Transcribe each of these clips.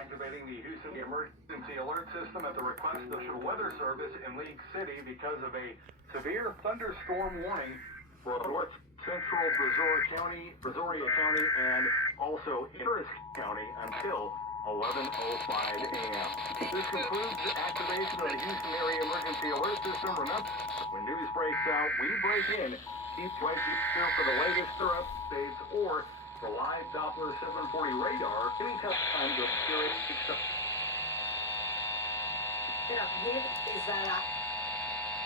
activating the Houston Emergency Alert System at the request of the Weather Service in League City because of a severe thunderstorm warning for north central Brazoria County, and also Harris County until 11:05 a.m. This concludes the activation of the Houston Area Emergency Alert System. Remember, when news breaks out, we break in. Keep right here for the latest updates or for live Doppler 740 radar. Anytime the period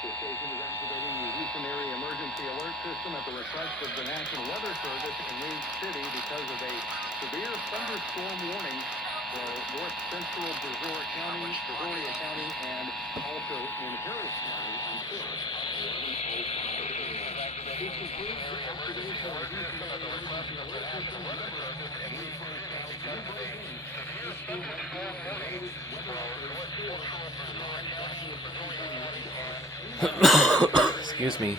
The station is activating the Houston Area Emergency Alert System at the request of the National Weather Service in League City because of a severe thunderstorm warning for north central Brazoria County, and also in Harris County until 11:05 a.m. This concludes the activation of the Houston Area Emergency Alert System. Excuse me.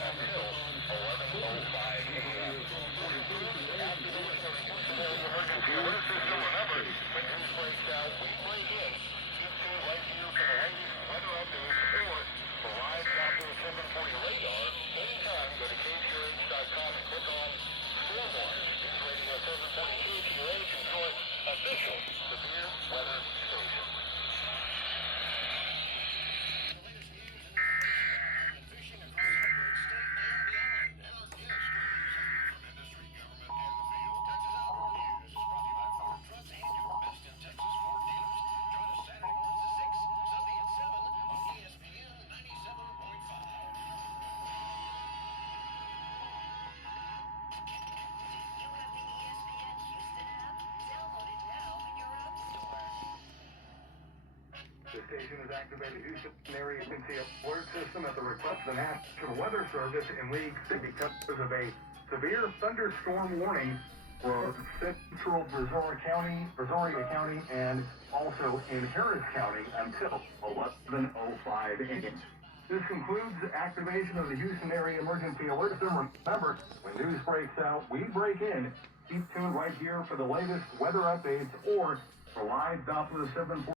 The station is activating the Houston Area Emergency Alert System at the request of the National Weather Service in League City because of a severe thunderstorm warning for central Brazoria County, and also in Harris County until 11:05 a.m. This concludes the activation of the Houston Area Emergency Alert System. Remember, when news breaks out, we break in. Keep tuned right here for the latest weather updates or for live Doppler 740.